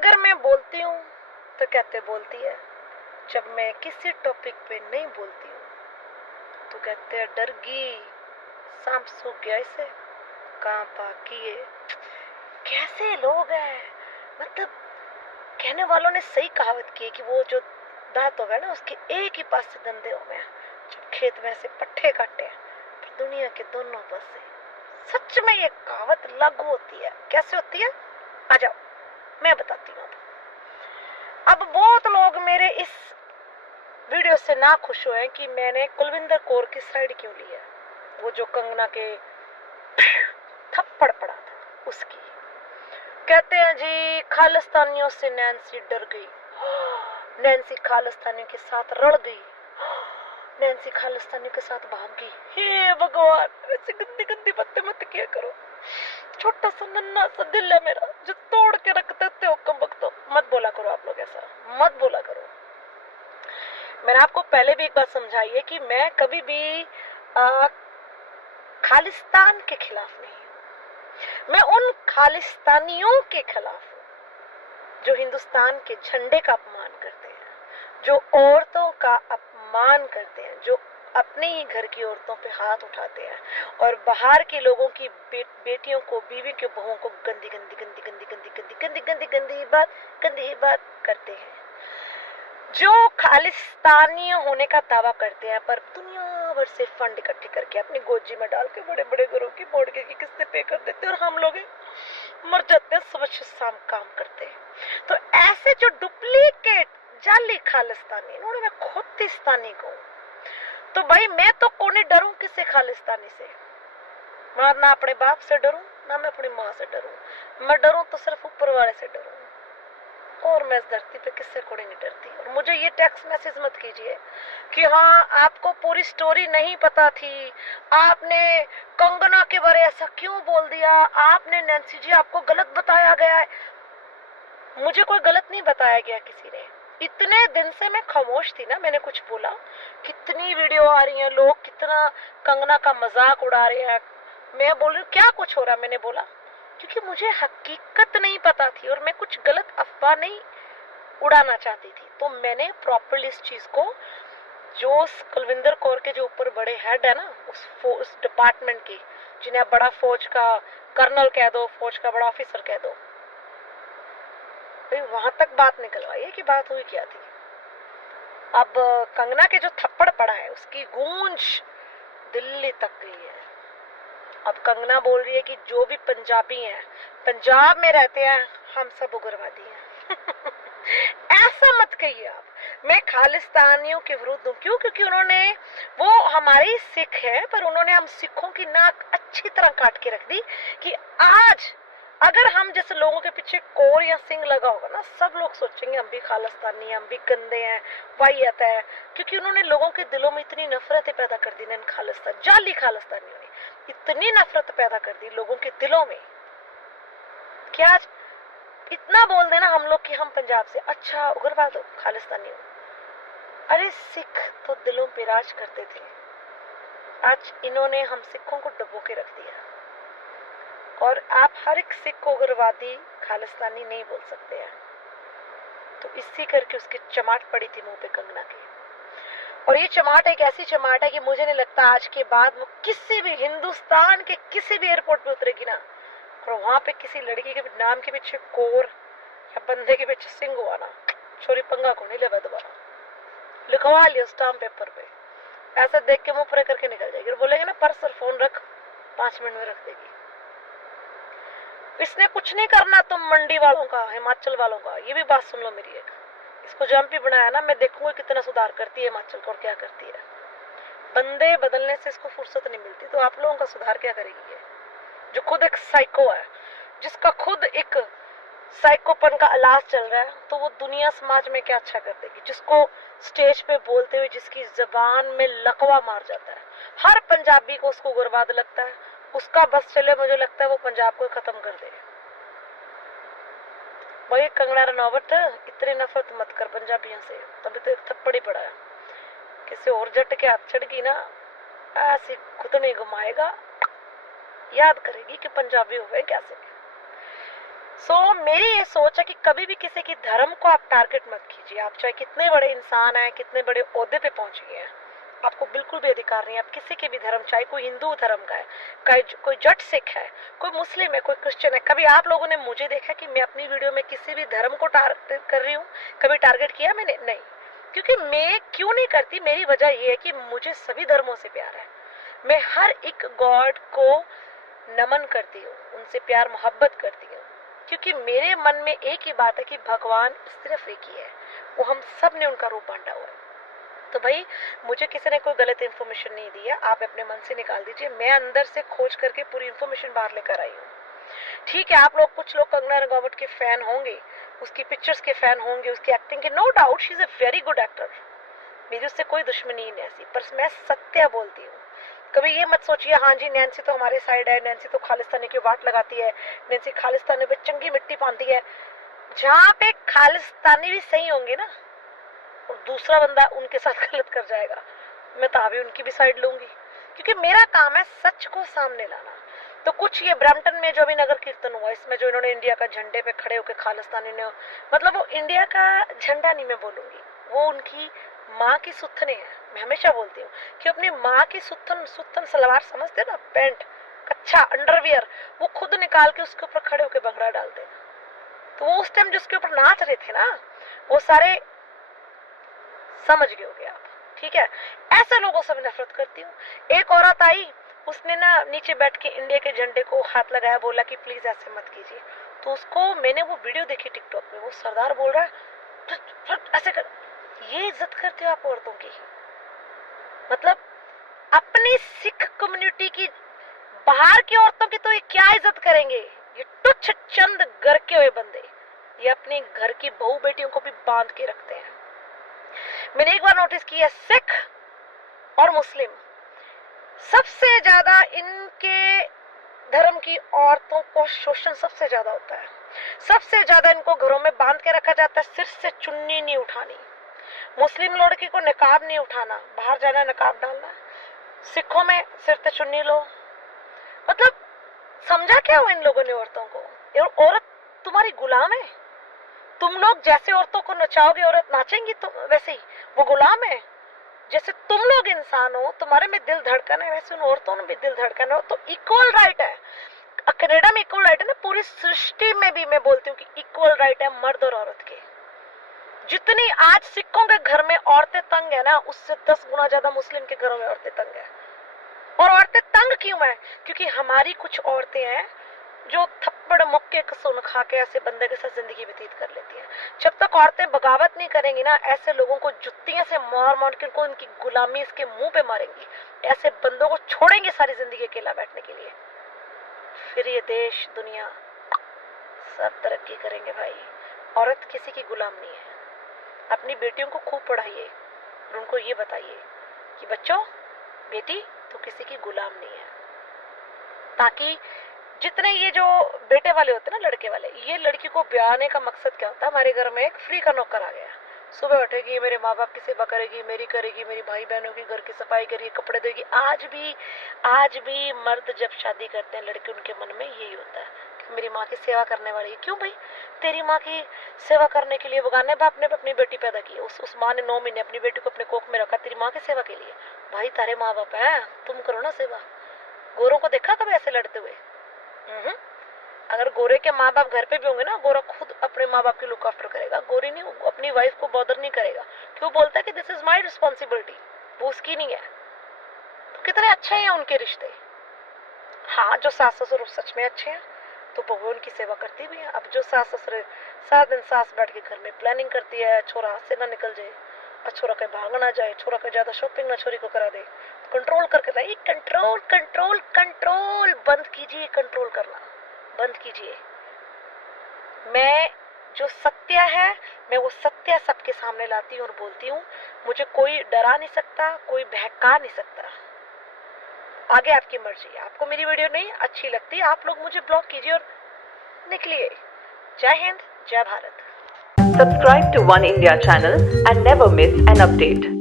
अगर मैं बोलती हूँ तो कहते बोलती है, जब मैं किसी टॉपिक पे नहीं बोलती हूँ तो कहते हैं डर गई, सांप सूख गया इसे, कहाँ भागी है। कैसे लोग हैं, मतलब कहने वालों ने सही कहावत की है कि वो जो दांत हो गए ना उसके एक ही पास से दंदे हो गए, जब खेत में से पट्टे काटे पर दुनिया के दोनों पास से। सच में ये कहावत लागू होती है। कैसे होती है, आ जाओ मैं बताती हूँ। अब बहुत लोग मेरे इस वीडियो से ना खुश हुए कि मैंने कुलविंदर कौर की साइड क्यों ली है। वो जो कंगना के थप्पड़ पड़ा था उसकी। कहते हैं जी खालिस्तानियों से नैन्सी डर गई, नैन्सी खालिस्तानियों के साथ रड़ गई, नैन्सी खालिस्तानियों के साथ भाग गई। हे भगवान, ऐसी गंदी गंदी बातें मत किया करो। छोटा सा नन्हा सा दिल है मेरा जो तोड़ के रख देते हो कम वक्त। मत बोला करो आप लोग, ऐसा मत बोला करो। मैंने आपको पहले भी एक बात समझाई है कि मैं कभी भी खालिस्तान के खिलाफ नहीं हूँ। मैं उन खालिस्तानियों के खिलाफ हूँ जो हिंदुस्तान के झंडे का अपमान करते हैं, जो औरतों का अपमान करते हैं, जो अपने ही घर की औरतों पे हाथ उठाते हैं और बाहर के लोगों की बेटियों को, बीवी के बहुओं को गंदी गंदी गंदी गंदी गंदी गंदी गंदी गंदी गंदी बात करते हैं, जो खालिस्तानी होने का दावा करते हैं पर दुनिया भर से फंड इकट्ठे करके अपनी गोजी में डाल के बड़े बड़े घरों की मोड़के की किस्तें पे कर देते हैं और हम लोग मर जाते हैं, सुबह से शाम काम करते हैं। तो ऐसे जो डुप्लीकेट जाली खालिस्तानी, इन्होंने मैं खुदिस्तानी कहूँ तो भाई मैं तो कोने डरूं किसी खालिस्तानी से। मैं ना अपने बाप से डरूं ना मैं अपनी माँ से डरूं। मैं डरूं तो सिर्फ ऊपर वाले से डरूं, और मैं इस धरती पे किससे कोई नहीं डरती। और मुझे ये टेक्स्ट मैसेज मत कीजिए कि हाँ आपको पूरी स्टोरी नहीं पता थी, आपने कंगना के बारे ऐसा क्यों बोल दिया, आपने नैन्सी जी आपको गलत बताया गया है। मुझे कोई गलत नहीं बताया गया किसी ने। इतने दिन से मैं खामोश थी ना, मैंने कुछ बोला। कितनी वीडियो आ रही है, लोग कितना कंगना का मजाक उड़ा रहे हैं, मैं बोल रही हूँ क्या कुछ हो रहा, मैंने बोला क्योंकि मुझे हकीकत नहीं पता थी और मैं कुछ गलत अफवाह नहीं उड़ाना चाहती थी। तो मैंने प्रॉपरली इस चीज को, जो कुलविंदर कौर के जो ऊपर बड़े हेड है ना उस डिपार्टमेंट के, जिन्हें बड़ा फौज का कर्नल कह दो, फौज का बड़ा ऑफिसर कह दो, वहां तक बात निकलवाई है कि बात हुई क्या थी। अब कंगना के जो थप्पड़ पड़ा है उसकी गूंज दिल्ली तक गई है। अब कंगना बोल रही है कि जो भी पंजाबी हैं, पंजाब में रहते हैं, हम सब उग्रवादी हैं। ऐसा मत कहिए आप। मैं खालिस्तानियों के विरुद्ध हूँ। क्यों? क्योंकि उन्होंने, वो हमारे सिख है पर उन्होंने हम सिखों की नाक अच्छी तरह काट के रख दी कि आज अगर हम जैसे लोगों के पीछे कोर या सिंह लगा होगा ना, सब लोग सोचेंगे हम भी खालिस्तानी हैं, हम भी गंदे हैं, वाहियत है। क्योंकि उन्होंने लोगों के दिलों में इतनी नफरतें पैदा कर दी ना, इन खालिस्तान जाली खालिस्तानियों ने इतनी नफरत पैदा कर दी लोगों के दिलों में कि आज इतना बोल देना हम लोग कि हम पंजाब से, अच्छा उग्रवाद हो, खालिस्तानी हो। अरे सिख तो दिलों पे राज करते थे, आज इन्होंने हम सिखों को डुबो के रख दिया। और आप हर एक सिख को उग्रवादी खालिस्तानी नहीं बोल सकते हैं। तो इसी करके उसकी चमाट पड़ी थी मुंह पे कंगना की। और ये चमाट एक ऐसी चमाट है कि मुझे नहीं लगता आज के बाद वो किसी भी हिंदुस्तान के किसी भी एयरपोर्ट पे उतरेगी ना और वहां पे किसी लड़की के नाम के पीछे कोर या बंदे के पीछे सिंह हुआ ना, छोरी पंगा को नहीं लेवा दोबारा, लिखवा लियो स्टाम्प पेपर पे, ऐसे देख के मुंह पूरे करके निकल जाएगी और बोलेंगे ना पर्स और फोन रख, 5 मिनट में रख देगी। इसने कुछ नहीं करना तुम मंडी वालों का, हिमाचल वालों का। ये भी बात सुन लो मेरी एक, इसको जंप ही बनाया ना, मैं देखूंगा कितना सुधार करती है हिमाचल को और क्या करती है। बंदे बदलने से इसको फुर्सत नहीं मिलती, तो आप लोगों का सुधार क्या करेगी ये, जो खुद एक साइको है, जिसका खुद एक साइकोपन का इलाज चल रहा है, तो वो दुनिया समाज में क्या अच्छा कर देगी। जिसको स्टेज पे बोलते हुए जिसकी जबान में लकवा मार जाता है, हर पंजाबी को उसको उग्रवाद लगता है, उसका बस चले, मुझे लगता है वो पंजाब को खत्म कर दे। भाई कंगना रनौत, इतनी नफरत मत कर पंजाबियों से, तभी तो एक थप्पड़ ही पड़ा है। किसी और जट के हाथ चढ़ गई ना, ऐसी घुटने घुमाएगा, याद करेगी कि पंजाबी हो गए कैसे। मेरी ये सोच है कि कभी भी किसी की धर्म को आप टारगेट मत कीजिए। आप चाहे कितने बड़े इंसान हैं, कितने बड़े ओहदे पे पहुंच गए हैं, आपको बिल्कुल भी अधिकार नहीं है। आप किसी के भी धर्म, चाहे कोई हिंदू धर्म का है, कोई जट सिख है, कोई मुस्लिम है, कोई क्रिश्चियन है। कभी आप लोगों ने मुझे देखा कि मैं अपनी वीडियो में किसी भी धर्म को टारगेट कर रही हूँ? कभी टारगेट किया मैंने? नहीं। क्योंकि मैं क्यों नहीं करती, मेरी वजह ये है कि मुझे सभी धर्मों से प्यार है। मैं हर एक गॉड को नमन करती हूँ, उनसे प्यार मोहब्बत करती हूँ, क्योंकि मेरे मन में एक ही बात है कि भगवान सिर्फ एक ही है, वो हम सब ने उनका रूप बांटा हुआ है। तो भाई मुझे किसी ने कोई गलत इन्फॉर्मेशन नहीं दी है, आप अपने मन से निकाल दीजिए। मैं अंदर से खोज करके पूरी इन्फॉर्मेशन बाहर लेकर आई हूँ। ठीक है, आप लोग, कुछ लोग कंगना रनौत के फैन होंगे, उसकी पिक्चर्स के फैन होंगे, उसकी एक्टिंग के, no doubt she is a very good actor, मेरी उससे कोई दुश्मनी नहीं ऐसी, पर मैं सत्य बोलती हूँ। कभी ये मत सोचिए हाँ जी नैन्सी तो हमारे साइड है, नैन्सी तो खालिस्तानी की वाट लगाती है, नैन्सी खालिस्तानी पे चंगी मिट्टी पाती है। जहाँ पे खालिस्तानी भी सही होंगे ना और दूसरा बंदा उनके साथ गलत कर जाएगा, मैं तभी उनकी भी साइड लूंगी, क्योंकि मेरा काम है सच को सामने लाना। तो कुछ ये ब्रैम्पटन में जो अभी नगर कीर्तन हुआ, इसमें जो इन्होंने इंडिया का झंडे पे खड़े होकर खालिस्तानी ने, मतलब वो इंडिया का झंडा नहीं मैं बोलूंगी, वो उनकी माँ की सुथने हैं। मैं हमेशा बोलती हूँ कि अपनी माँ की सुथन सलवार समझते ना, पैंट, कच्चा अंडरवियर, वो खुद निकाल के उसके ऊपर खड़े होकर भंगड़ा डालते। तो वो उस टाइम जिसके ऊपर नाच रहे थे ना, वो सारे समझ गए होगे आप, ठीक है। ऐसे लोगों से मैं नफरत करती हूँ। एक औरत आई, उसने ना नीचे बैठ के इंडिया के झंडे को हाथ लगाया, बोला कि प्लीज ऐसे मत कीजिए। तो उसको मैंने वो वीडियो देखी टिकटॉक में, वो सरदार बोल रहा है ऐसे कर। ये इज्जत करते हो आप औरतों की? मतलब अपनी सिख कम्युनिटी की, बाहर की औरतों की तो ये क्या इज्जत करेंगे? ये तुच्छ चंद घर के हुए बंदे, ये अपने घर की बहू बेटियों को भी बांध के रखते हैं। मैंने एक बार नोटिस किया, सिख और मुस्लिम सबसे ज्यादा, इनके धर्म की औरतों को शोषण सबसे ज्यादा होता है। सबसे ज्यादा इनको घरों में बांध के रखा जाता है, सिर से चुन्नी नहीं उठानी। मुस्लिम लड़की को निकाब नहीं उठाना, बाहर जाना नकाब डालना। सिखों में सिर पे चुन्नी लो। मतलब समझा क्या हुआ इन लोगों ने औरतों को? औरत तुम्हारी गुलाम है। तुम लोग जैसे औरतों को नचाओगे औरत नाचेंगी, तो वैसे ही वो गुलाम है। जैसे तुम लोग इंसान हो, तुम्हारे में दिल धड़कन है, वैसे उन औरतों में भी दिल धड़कन हो। तो इक्वल राइट है, कनाडा में इक्वल राइट है ना, पूरी सृष्टि में भी मैं बोलती हूँ कि इक्वल राइट है मर्द और औरत के। जितनी आज सिखों के घर में औरतें तंग है ना, उससे 10 गुना ज्यादा मुस्लिम के घरों में औरतें तंग है। और औरतें तंग क्यों है? क्योंकि हमारी कुछ औरतें हैं जो थप्पड़ मुक्के सुन खा के ऐसे बंदे के साथ जिंदगी व्यतीत कर लेती हैं। जब तक औरतें बगावत नहीं करेंगी ना, ऐसे लोगों को जुत्तियों से मार मार के उनको उनकी गुलामी इसके मुंह पे मारेंगी। ऐसे बंदों को छोड़ेंगे सारी जिंदगी अकेला बैठने के लिए, फिर ये देश दुनिया सब तरक्की करेंगे भाई। औरत किसी की गुलाम नहीं है। अपनी बेटियों को खूब पढ़ाइए और उनको ये बताइए कि बच्चों, बेटी तो किसी की गुलाम नहीं है। ताकि जितने ये जो बेटे वाले होते हैं ना, लड़के वाले, ये लड़की को ब्याहने का मकसद क्या होता है? हमारे घर में एक फ्री का नौकर आ गया, सुबह उठेगी, मेरे माँ बाप की सेवा करेगी, मेरी करेगी, मेरी भाई बहनों की घर की सफाई करेगी, कपड़े देगी। आज भी मर्द जब शादी करते हैं लड़के, उनके मन में यही होता है कि मेरी माँ की सेवा करने वाली है। क्यों भाई? तेरी माँ की सेवा करने के लिए बगाने बाप ने अपनी बेटी पैदा की, उस माँ ने 9 महीने अपनी बेटी को अपने कोख में रखा तेरी माँ की सेवा के लिए। भाई तारे माँ बाप है, तुम करो ना सेवा। गोरों को देखा कभी ऐसे लड़ते हुए? अगर गोरे के माँ बाप घर पे भी होंगे ना, गोरा खुद अपने माँ बाप की लुक आफ्टर करेगा। गोरी नहीं, अपनी वाइफ को बॉदर नहीं करेगा। क्यों? बोलता है कि दिस इज माई रिस्पॉन्सिबिलिटी, वो उसकी नहीं है। तो कितने अच्छे हैं उनके रिश्ते। हाँ, जो सास ससुर सच में अच्छे हैं तो बहू उनकी सेवा करती भी है। अब जो सास ससुर सारा दिन सास बैठ के घर में प्लानिंग करती है, छोरा हाथ से ना निकल जाए, और छोरा कहीं भाग ना जाए, छोरा कहीं ज्यादा शॉपिंग ना छोरी को करा दे, तो कंट्रोल करके रही। कंट्रोल कंट्रोल कंट्रोल बंद कीजिए, कंट्रोल करना बंद कीजिए। मैं जो सत्य है, मैं वो सत्य सबके सामने लाती हूँ और बोलती हूँ। मुझे कोई डरा नहीं सकता, कोई बहका नहीं सकता। आगे आपकी मर्जी। आपको मेरी वीडियो नहीं अच्छी लगती, आप लोग मुझे ब्लॉक कीजिए और निकलिए। जय हिंद, जय Bharat. Subscribe to One India channel and never miss an update.